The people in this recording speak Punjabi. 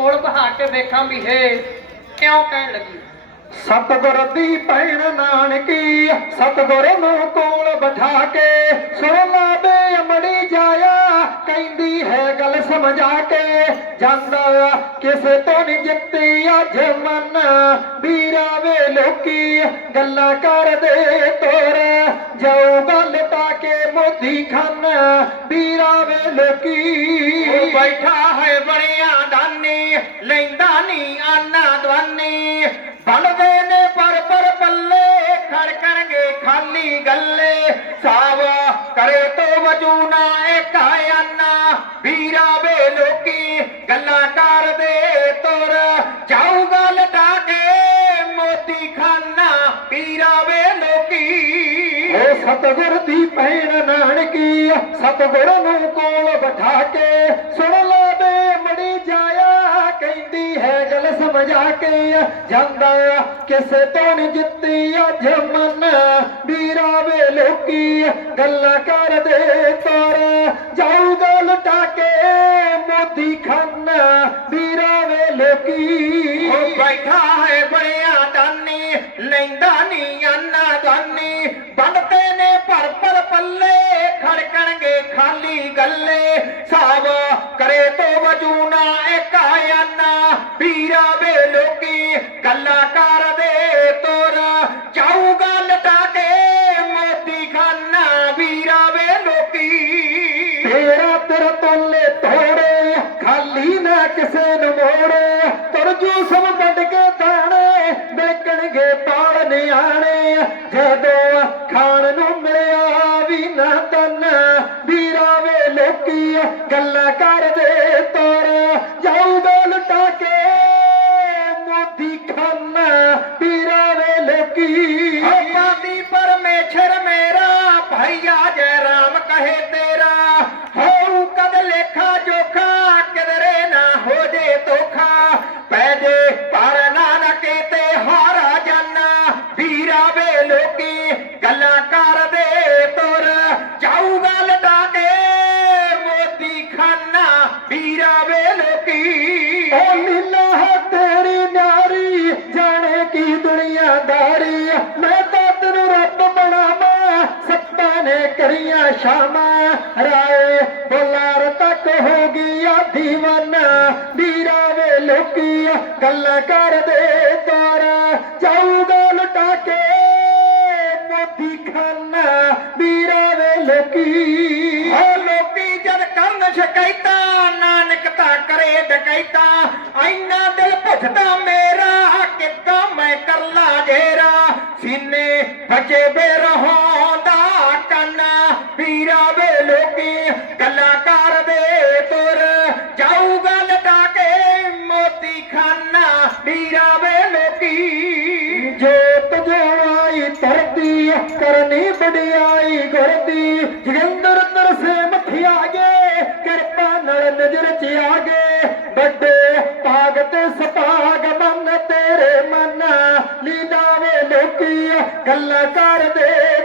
ਕੋਲ ਬਹਾ ਕੇ ਵੇਖਾਂ ਵੀ ਹੈ ਕਿਉਂ ਕਹਿਣ ਲੱਗੀ? ਸਤਿਗੁਰ ਦੀ ਭੈਣ ਨਾਨਕੀ ਸਤਿਗੁਰ ਨੂੰ ਕੋਲ ਬਿਠਾ ਕੇ ਸੁਣ ਲਾਵੇ ਅਮੜੀ ਜਾਇਆ ਕਹਿੰਦੀ ਹੈ ਗੱਲ ਸਮਝਾ ਕੇ ਜਾਂਦਾ ਕਿਸੇ ਤੋਂ ਨਹੀਂ ਜਿੱਤੀ ਅੱਜ ਮਨ। ਵੀਰਾ ਵੇ ਲੋਕੀ ਗੱਲਾਂ ਕਰਦੇ ਤੋਰ ਜਾਉ ਗੱਲ ਤਾਂ ਕੇ ਮੋਦੀ ਖਾਨ। ਵੀਰਾ ਵੇ ਲੋਕੀ ਬੈਠਾ ਹੈ ਦਾਨੀ ਲੈਂਦਾ ਨਹੀਂ ਆਨਾ ਦਵਾਨੀ। ਬਣਦੇ ਨੇ ਪਰ ਪਰ ਪੱਲੇ ਖੜਕਣਗੇ ਖਾਲੀ ਗੱਲੇ। ਸਾਵ ਕਰੇ ਤੋ ਵਜੂ ਨਾ ਆਨਾ ਵੀਰਾ ਵੇ ਲੋਕੀ ਗੱਲਾਂ ਕਰਦੇ ਤੁਰ। ਜਾਊਗਾ ਲਟਾ ਕੇ ਮੋਤੀ ਖਾਨਾ। ਵੀਰਾ ਵੇ ਲੋਕੀ ਓ ਸਤਿਗੁਰ ਦੀ ਭੈਣ ਨਾਨਕੀ, ਸਤਿਗੁਰ ਨੂੰ ਕੋਲ ਬਿਠਾ ਕੇ ਸੁਣ ਲਾਵੇ ਕੇ ਜਾਂਦਾ ਕਿਸੇ ਤੋਂ ਨਹੀਂ ਜਿੱਤੀ ਅੱਜ ਮਨ ਵੀਰਾ ਵੇ ਲੋਕੀ ਗੱਲਾਂ ਕਰਦੇ ਤੋਰ ਜਾਊਗਾ ਲਟਾ ਕੇ ਮੋਦੀ ਖਾਨ ਵੀਰਾ ਵੇ ਲੋਕੀ ਉਹ ਬੈਠਾ ਹੈ ਬਣਿਆ ਦਾਨੀ ਲੈਂਦਾ ਨਹੀਂ ਆਨਾ ਦਾਨੀ। ਬੰਦਤੇ ਨੇ ਭਰ ਭਰ ਪੱਲੇ, ਖੜਕਣਗੇ ਖਾਲੀ ਗੱਲੇ। ਸਾਬ ਕਰੇ ਤੋ ਲੋਕੀ ਗੱਲਾਂ ਕਰਦੇ ਤੋਰ ਜਾਊਗਾ ਲਟਾ ਕੇ ਮੋਤੀ ਖਾਨਾ ਵੀਰਾ ਵੇ ਲੋਕੀ। ਤੇਰਾ ਤੇਰ ਤੋਲੇ ਤੋੜੇ, ਖਾਲੀ ਨਾ ਕਿਸੇ ਨੂੰ ਮੋੜੇ। ਤੁਰਜੂ ਸਭ ਵੱਡ ਕੇ ਦਾਣੇ, ਵੇਚਣਗੇ ਪਾਲ ਨਿਆਣੇ। ਜਦੋਂ ਖਾਣ ਨੂੰ ਮਿਲਿਆ ਵੀ ਨਾ ਤਨ ਵੀਰਾ ਲੋਕੀ, ਗੱਲਾਂ ਕਰਦੇ ਤੁਰ ਜਾਊਗਾ ਲਟਾ ਕੇ। ਮੋਤੀ ਖਾਨਾ ਵੀਰਾ ਵੇ ਲੋਕੀ। ਓ ਲੀਲਾ ਹੈ ਤੇਰੀ ਨਾਰੀ, ਜਾਣੇ ਕੀ ਦੁਨੀਆਦਾਰੀ। ਮੈਂ ਤਾਂ ਤੈਨੂੰ ਰੱਬ ਬਣਾਵਾਂ, ਸੱਤਾਂ ਨੇ ਕਰੀਆਂ ਸ਼ਾਮਾਂ। ਰਾਏ ਬੁਲਾਰ ਤੱਕ ਹੋ ਗਿਆ دیਵਾਨਾ ਵੀਰਾ ਵੇ ਲੋਕੀ, ਗੱਲਾਂ ਕਰਦੇ ਤੋਰ ਜਾਊਗਾ ਲਟਾ ਕੇ। ਮੋਦੀ ਖਾਨਾ ਵੀਰਾ ਲੋਕੀ ਓ ਲੋਕੀ ਜਦ ਕਰਨ ਸ਼ਕੈਤਾ ਨਾਨਕ ਤਾਂ ਕਰੇ ਡਕੈਤਾ। ਐਨਾ ਦਿਲ ਭੁੱਜਦਾ ਮੇਰਾ, ਕਿੱਦਾਂ ਮੈਂ ਕਰ ਲਾ ਜੇਰਾ? ਸੀਨੇ ਫਜੇ ਬੇਰਹੋਂ ਦਾ ਕੰਨ ਪੀਰਾ ਵੇ ਲੋਕੀ ਕਲਾਕਾਰ ਦੇ ਤੁਰ। ਜਾਊਗਾ ਗੱਲ ਕੇ ਮੋਤੀ ਖਾਨਾ। ਪੀਰਾ ਵੇ ਕਰਨੀ ਵਡਿਆਈ ਗੁਰਦੀ। ਜਗਿੰਦਰ ਤਰਸੇ ਮੱਥਿਆ ਗਏ, ਕਿਰਪਾ ਨਾਲ ਨਜ਼ਰ ਚ ਆ ਗਏ। ਵੱਡੇ ਭਾਗ ਤੇ ਸਪਾਗ ਮਨ ਤੇਰੇ ਮਨ ਲੀਦਾਵੇ ਲੋਕੀ ਗੱਲਾਂ ਕਰਦੇ